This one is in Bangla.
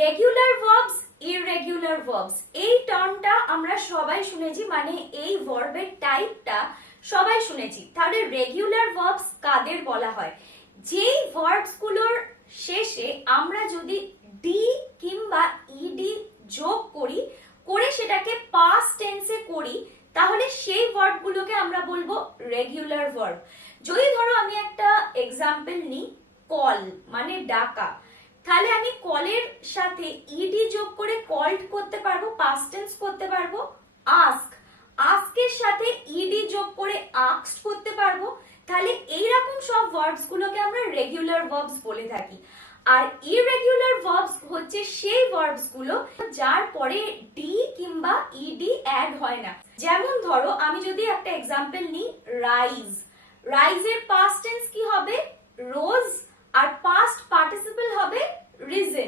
রেগুলার ভার্বস, ইররেগুলার ভার্বস, এই টার্মটা আমরা সবাই শুনেছি, মানে এই ভার্বের টাইপটা সবাই শুনেছি। তাহলে রেগুলার ভার্বস কাদের বলা হয়? যেই ভার্বস গুলোর শেষে আমরা যদি ডি কিংবা ইডি যোগ করি, করে সেটাকে পাস্ট টেন্সে করি, তাহলে সেই ভার্ব গুলোকে আমরা বলবো রেগুলার ভার্ব। যদি ধরো আমি একটা এক্সাম্পল নিই, কল মানে ডাকা, তাহলে আমি কলের সাথে ইডি যোগ করে কল্ড করতে পারবো, পাস্ট টেন্স করতে পারবো। আস্ক, আস্কের সাথে ইডি যোগ করে আস্কড করতে পারবো। তাহলে এইরকম সব ভার্বস গুলোকে আমরা রেগুলার ভার্বস বলে থাকি। আর ইররেগুলার ভার্বস হচ্ছে সেই ভার্বস গুলো যার পরে ডি কিংবা ইডি অ্যাড হয় না। যেমন ধরো আমি যদি একটা এক্সাম্পল নিই, রাইজ, রাইজের পাস্ট টেন্স কি হবে? রোজ, আর পাস্ট পার্টিসিপল হবে রিজেন।